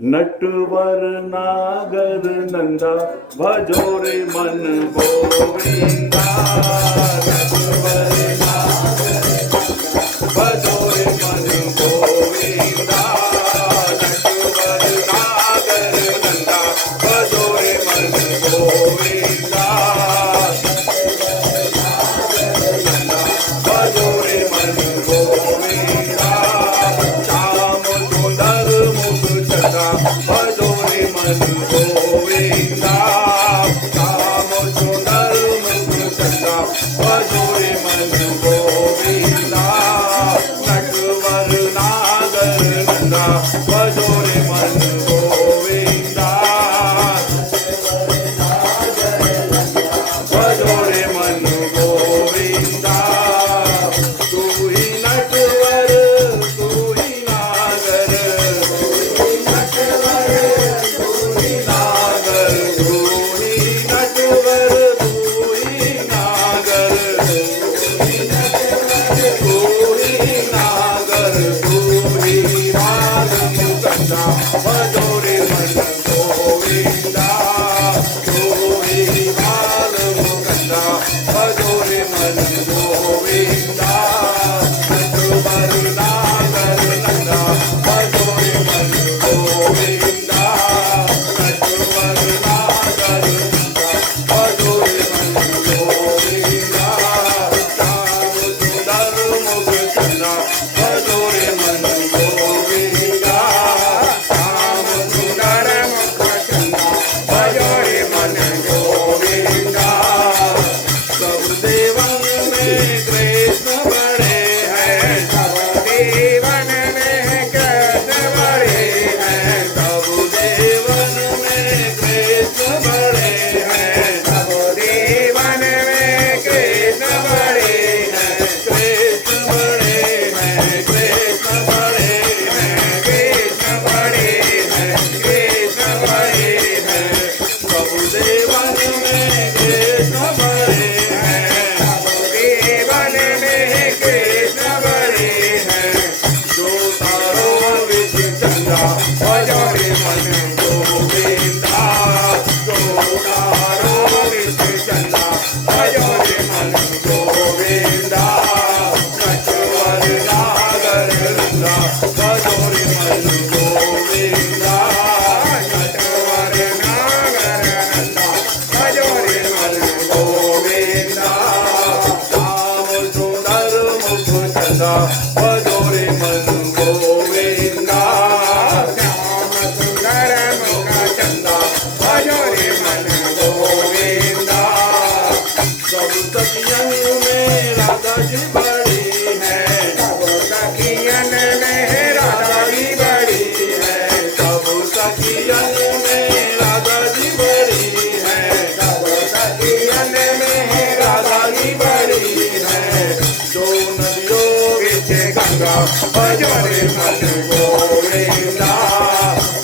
नटवर नागर नंदा भजो रे मन गोविंदा। नटवर नागर भजो रे मन गोविंदा। नटवर नागर नंदा भजो रे मन गोविंदा। भजो रे मन गोविंदा। श्याम सुंदर मुख चंदा भजो रे मन गोविंदा। श्याम सुंदर मुख चंदा भजो रे मन गोविंदा। नटवर नागर नंदा भजो रे मन गोविंदा। भजो रे मन गोविंदा। तू ही नटवर तू ही नागर। तू ही नटवर तू ही नागर। तू ही नटवर तू ही नागर। तू ही नागर तू ही राग मुकंदा भजो रे मन गोविंदा। तू ही राग मुकंदा भजो रे मन गोविंदा। नटवर नागर नंदा भजो रे मन गोविंदा। नटवर नागर नंदा भजो रे मन गोविंदा। श्याम सुंदर मुख चंदा भजो रे मन गोविंदा। श्याम सुंदर मुख चंदा भजो रे मन गोविंदा। सब देवन में कृष्ण बड़े हैं। सब देवन में कृष्ण बड़े हैं। सब देवन में कृष्ण बड़े हैं। सब देवन में कृष्ण बड़े हैं। कृष्ण बड़े हैं। कृष्ण बड़े हैं। कृष्ण बड़े हैं। कृष्ण बड़े हैं। सब देवन में कृष्ण बड़े हैं। सब देवन में कृष्ण बड़े हैं। जो तारो विच चंदा भजो रे मन गोविंदा। जो तारो विच चंदा भजो रे मन गोविंदा। नटवर नागर नंदा भजो रे मन गोविंदा। नटवर नागर नंदा भजो रे मन गोविंदा। श्याम सुंदर मुख चंदा भजो रे मन गोविंदा। श्याम सुंदर मुख चंदा भजो रे मन गोविंदा। सब सखियन में राधा जी बड़ी है। सब सखियन में राधा जी बड़ी है। सब सखियन में राधा जी बड़ी है। सब सखियन में राधा जी बड़ी है। जो नदियों विच गंगा भजो रे मन गोविंदा।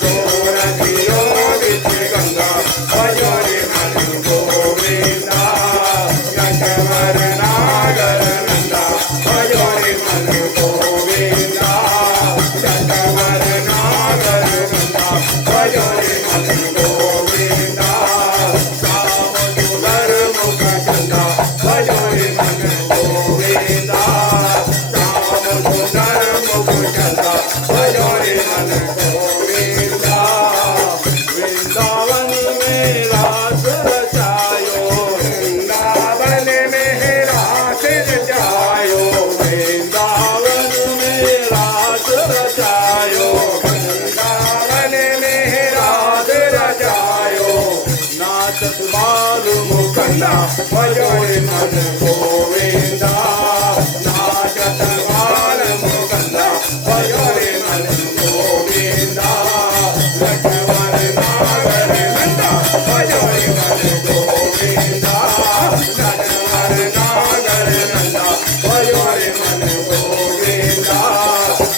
जो नदियों विच गंगा भजो रे मन गोविंदा। नटवर नागर नंदा भजो रे मन गोविंदा। नटवर नागर नंदा भजो रे मन गोविंदा। श्याम सुंदर मुख चंदा भजो रे मन गोविंदा। श्याम सुंदर मुख चंदा भजो रे मन गोविंदा। वृंदावन में रास रचायो। वृंदावन में रास रचायो। वृंदावन में रास रचायो। वृंदावन में रास रचायो। नाचत बाल मुकंदा भजो रे मन गोविंदा। नाचत बाल मुकंदा भजो रे मन गोविंदा। नटवर नागर नंदा भजो रे मन गोविंदा। नटवर नागर नंदा भजो रे मन गोविंदा।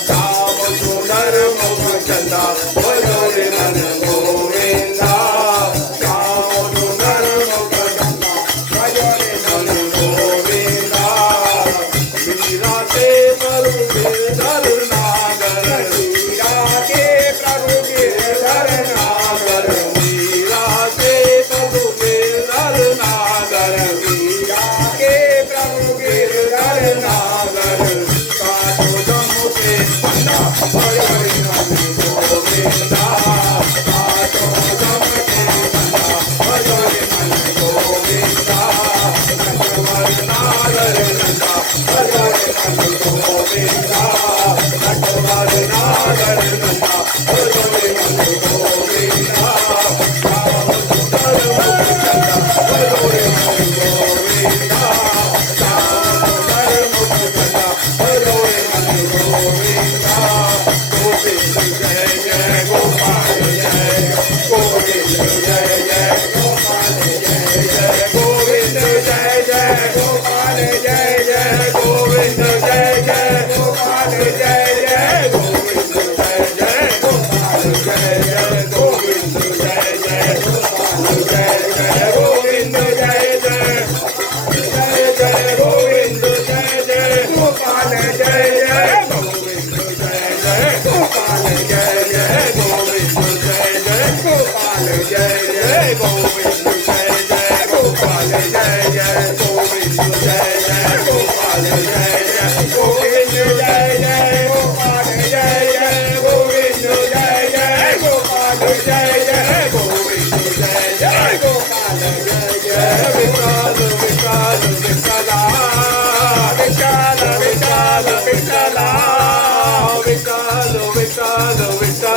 श्याम सुंदर मुख चंदा भजो रे मन गोविंदा। श्याम सुंदर मुख चंदा भजो रे मन गोविंदा। Vittala,